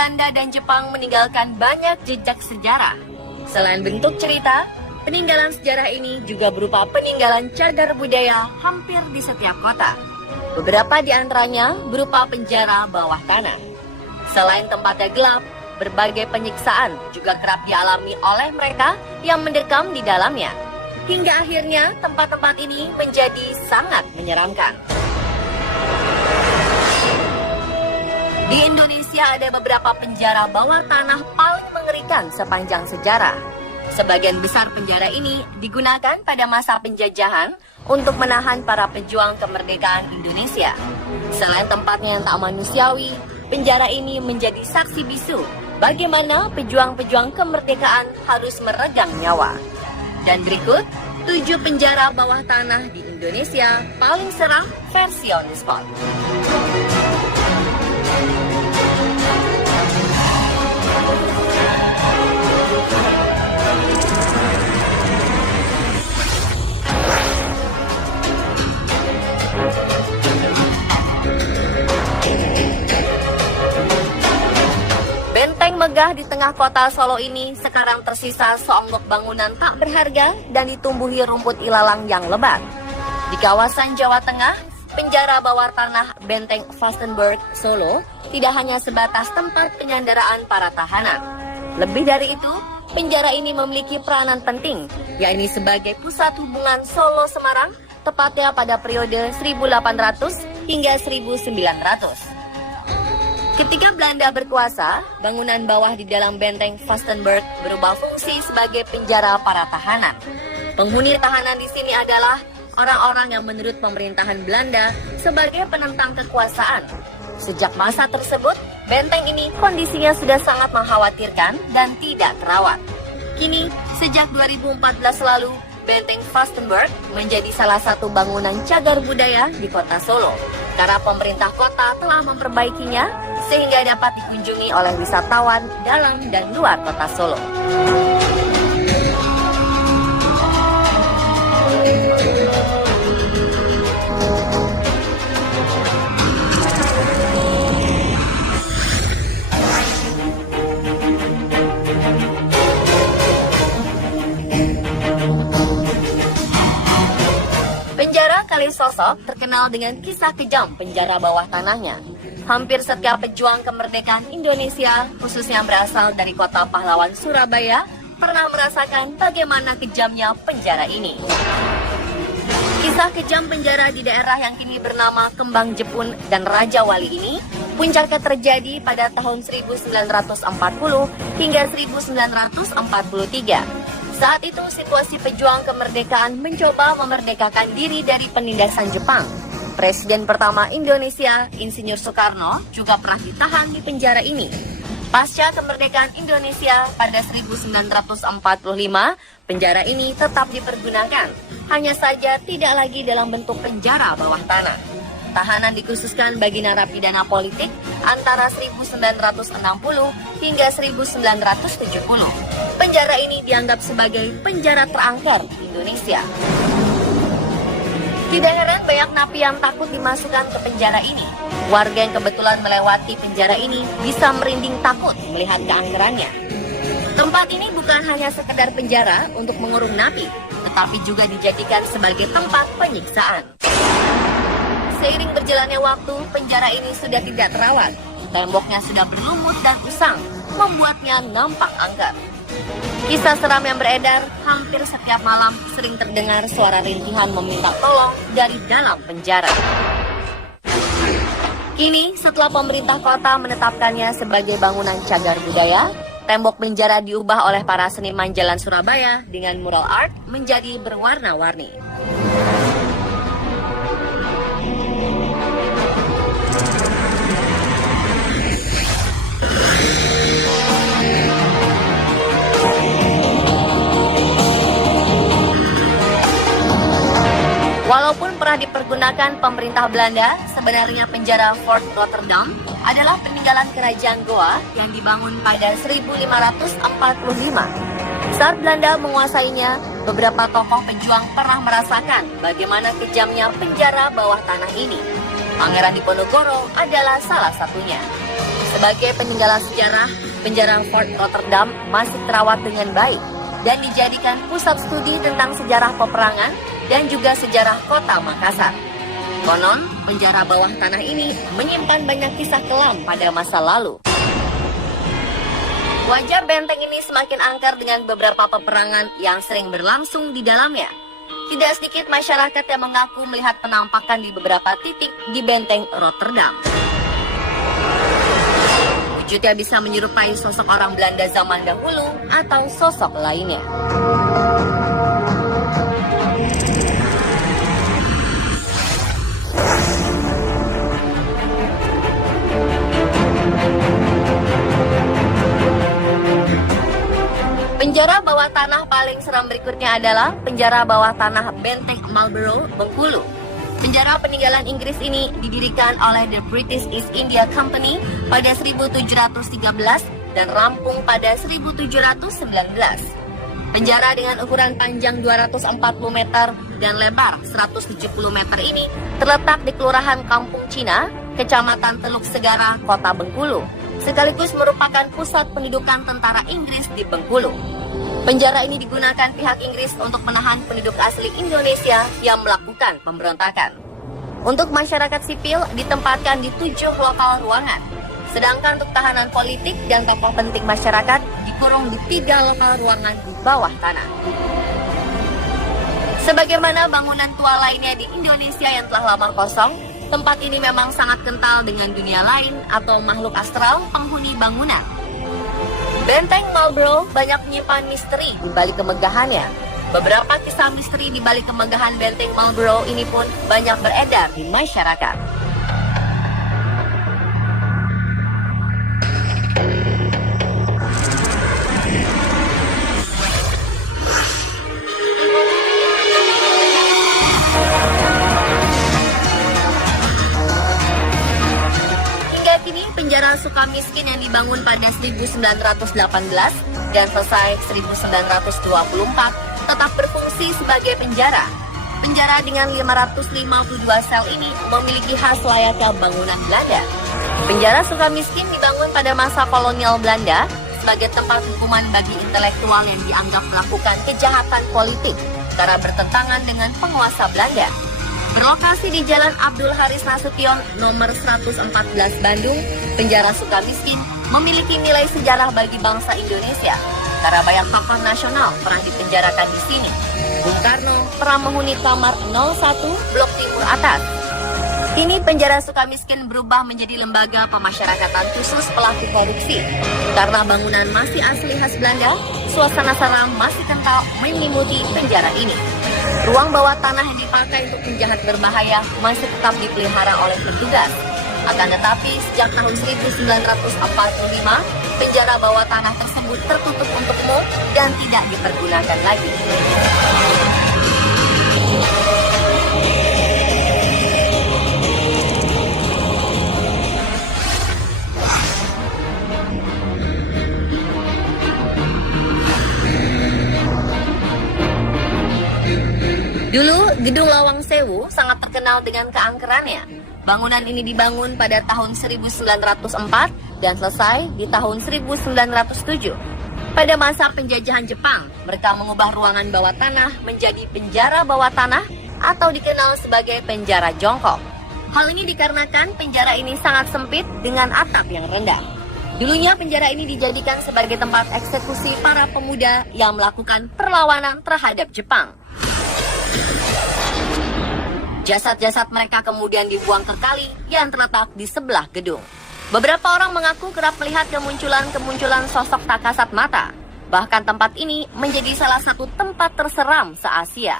Belanda dan Jepang meninggalkan banyak jejak sejarah. Selain bentuk cerita, peninggalan sejarah ini juga berupa peninggalan cagar budaya hampir di setiap kota. Beberapa di antaranya berupa penjara bawah tanah. Selain tempatnya gelap, berbagai penyiksaan juga kerap dialami oleh mereka yang mendekam di dalamnya. Hingga akhirnya tempat-tempat ini menjadi sangat menyeramkan. Di Indonesia ada beberapa penjara bawah tanah paling mengerikan sepanjang sejarah. Sebagian besar penjara ini digunakan pada masa penjajahan untuk menahan para pejuang kemerdekaan Indonesia. Selain tempatnya yang tak manusiawi, penjara ini menjadi saksi bisu bagaimana pejuang-pejuang kemerdekaan harus meregang nyawa. Dan berikut 7 penjara bawah tanah di Indonesia paling seram versi On The Spot. Benteng megah di tengah kota Solo ini sekarang tersisa seonggok bangunan tak berharga dan ditumbuhi rumput ilalang yang lebat. Di kawasan Jawa Tengah, penjara bawah tanah Benteng Vastenburg, Solo tidak hanya sebatas tempat penyanderaan para tahanan. Lebih dari itu, penjara ini memiliki peranan penting, yakni sebagai pusat hubungan Solo-Semarang, tepatnya pada periode 1800 hingga 1900. Ketika Belanda berkuasa, bangunan bawah di dalam Benteng Vastenburg berubah fungsi sebagai penjara para tahanan. Penghuni tahanan di sini adalah orang-orang yang menurut pemerintahan Belanda sebagai penentang kekuasaan. Sejak masa tersebut, benteng ini kondisinya sudah sangat mengkhawatirkan dan tidak terawat. Kini, sejak 2014 lalu, Benteng Vastenburg menjadi salah satu bangunan cagar budaya di kota Solo. Karena pemerintah kota telah memperbaikinya sehingga dapat dikunjungi oleh wisatawan dalam dan luar kota Solo. Kalisosok terkenal dengan kisah kejam penjara bawah tanahnya. Hampir setiap pejuang kemerdekaan Indonesia, khususnya berasal dari kota pahlawan Surabaya, pernah merasakan bagaimana kejamnya penjara ini. Kisah kejam penjara di daerah yang kini bernama Kembang Jepun dan Raja Wali ini puncaknya terjadi pada tahun 1940 hingga 1943. Saat itu situasi pejuang kemerdekaan mencoba memerdekakan diri dari penindasan Jepang. Presiden pertama Indonesia, Insinyur Soekarno, juga pernah ditahan di penjara ini. Pasca kemerdekaan Indonesia pada 1945, penjara ini tetap dipergunakan. Hanya saja tidak lagi dalam bentuk penjara bawah tanah. Tahanan dikhususkan bagi narapidana politik antara 1960 hingga 1970. Penjara ini dianggap sebagai penjara terangker di Indonesia. Tidak heran banyak napi yang takut dimasukkan ke penjara ini. Warga yang kebetulan melewati penjara ini bisa merinding takut melihat keangkerannya. Tempat ini bukan hanya sekedar penjara untuk mengurung napi, tetapi juga dijadikan sebagai tempat penyiksaan. Seiring berjalannya waktu, penjara ini sudah tidak terawat. Temboknya sudah berlumut dan usang, membuatnya nampak angker. Kisah seram yang beredar, hampir setiap malam sering terdengar suara rintihan meminta tolong dari dalam penjara. Kini, setelah pemerintah kota menetapkannya sebagai bangunan cagar budaya, tembok penjara diubah oleh para seniman Jalan Surabaya dengan mural art menjadi berwarna-warni. Walaupun pernah dipergunakan pemerintah Belanda, sebenarnya penjara Fort Rotterdam adalah peninggalan kerajaan Goa yang dibangun pada 1545. Saat Belanda menguasainya, beberapa tokoh pejuang pernah merasakan bagaimana kejamnya penjara bawah tanah ini. Pangeran Diponegoro adalah salah satunya. Sebagai peninggalan sejarah, penjara Fort Rotterdam masih terawat dengan baik dan dijadikan pusat studi tentang sejarah peperangan dan juga sejarah kota Makassar. Konon, penjara bawah tanah ini menyimpan banyak kisah kelam pada masa lalu. Wajah benteng ini semakin angker dengan beberapa peperangan yang sering berlangsung di dalamnya. Tidak sedikit masyarakat yang mengaku melihat penampakan di beberapa titik di benteng Rotterdam. Wujudnya bisa menyerupai sosok orang Belanda zaman dahulu atau sosok lainnya. Penjara bawah tanah paling seram berikutnya adalah penjara bawah tanah Benteng Marlborough, Bengkulu. Penjara peninggalan Inggris ini didirikan oleh The British East India Company pada 1713 dan rampung pada 1719. Penjara dengan ukuran panjang 240 meter dan lebar 170 meter ini terletak di Kelurahan Kampung Cina, Kecamatan Teluk Segara, Kota Bengkulu, sekaligus merupakan pusat pendudukan tentara Inggris di Bengkulu. Penjara ini digunakan pihak Inggris untuk menahan penduduk asli Indonesia yang melakukan pemberontakan. Untuk masyarakat sipil ditempatkan di 7 lokal ruangan, sedangkan untuk tahanan politik dan tokoh penting masyarakat dikurung di 3 lokal ruangan di bawah tanah. Sebagaimana bangunan tua lainnya di Indonesia yang telah lama kosong, tempat ini memang sangat kental dengan dunia lain atau makhluk astral penghuni bangunan. Benteng Marlborough banyak menyimpan misteri di balik kemegahannya. Beberapa kisah misteri di balik kemegahan Benteng Marlborough ini pun banyak beredar di masyarakat. Penjara Sukamiskin yang dibangun pada 1918 dan selesai 1924 tetap berfungsi sebagai penjara. Penjara dengan 552 sel ini memiliki khas layaknya bangunan Belanda. Penjara Sukamiskin dibangun pada masa kolonial Belanda sebagai tempat hukuman bagi intelektual yang dianggap melakukan kejahatan politik karena bertentangan dengan penguasa Belanda. Berlokasi di Jalan Abdul Haris Nasution nomor 114 Bandung, penjara Sukamiskin memiliki nilai sejarah bagi bangsa Indonesia karena banyak tokoh nasional pernah dipenjarakan di sini. Bung Karno pernah menghuni kamar 01 Blok Timur Atas. Kini penjara Sukamiskin berubah menjadi lembaga pemasyarakatan khusus pelaku korupsi. Karena bangunan masih asli khas Belanda, suasana seram masih kental menyelimuti penjara ini. Ruang bawah tanah yang dipakai untuk penjahat berbahaya masih tetap dipelihara oleh petugas. Akan tetapi sejak tahun 1945, penjara bawah tanah tersebut tertutup untuk umum dan tidak dipergunakan lagi. Dulu, Gedung Lawang Sewu sangat terkenal dengan keangkerannya. Bangunan ini dibangun pada tahun 1904 dan selesai di tahun 1907. Pada masa penjajahan Jepang, mereka mengubah ruangan bawah tanah menjadi penjara bawah tanah atau dikenal sebagai penjara jongkok. Hal ini dikarenakan penjara ini sangat sempit dengan atap yang rendah. Dulunya penjara ini dijadikan sebagai tempat eksekusi para pemuda yang melakukan perlawanan terhadap Jepang. Jasad-jasad mereka kemudian dibuang ke kali yang terletak di sebelah gedung. Beberapa orang mengaku kerap melihat kemunculan sosok tak kasat mata. Bahkan tempat ini menjadi salah satu tempat terseram se-Asia.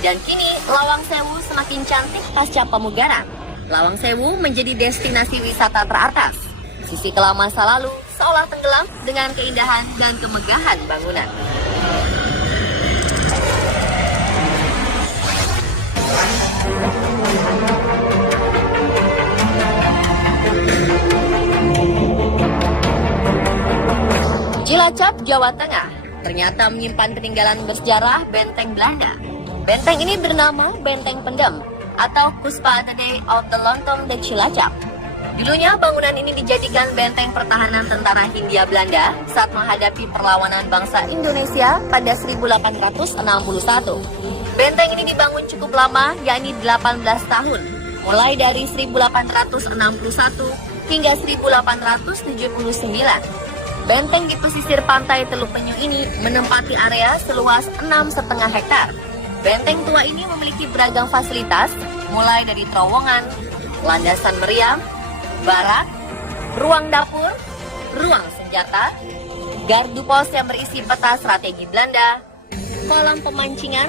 Dan kini Lawang Sewu semakin cantik pasca pemugaran. Lawang Sewu menjadi destinasi wisata teratas. Sisi kelam masa lalu seolah tenggelam dengan keindahan dan kemegahan bangunan. Cilacap, Jawa Tengah, ternyata menyimpan peninggalan bersejarah benteng Belanda. Benteng ini bernama Benteng Pendem atau Kuspa the Day of the Lontong de Cilacap. Dulunya bangunan ini dijadikan benteng pertahanan tentara Hindia Belanda saat menghadapi perlawanan bangsa Indonesia pada 1861. Benteng ini dibangun cukup lama, yakni 18 tahun, mulai dari 1861 hingga 1879. Benteng di pesisir pantai Teluk Penyu ini menempati area seluas 6,5 hektar. Benteng tua ini memiliki beragam fasilitas, mulai dari terowongan, landasan meriam, barak, ruang dapur, ruang senjata, gardu pos yang berisi peta strategi Belanda, kolam pemancingan,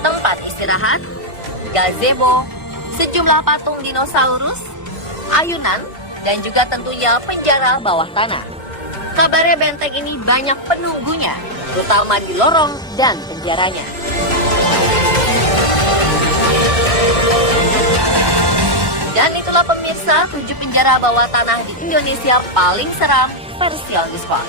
tempat istirahat, gazebo, sejumlah patung dinosaurus, ayunan, dan juga tentunya penjara bawah tanah. Kabarnya benteng ini banyak penunggunya, terutama di lorong dan penjaranya. Dan itulah pemirsa 7 penjara bawah tanah di Indonesia paling seram versi On The Spot.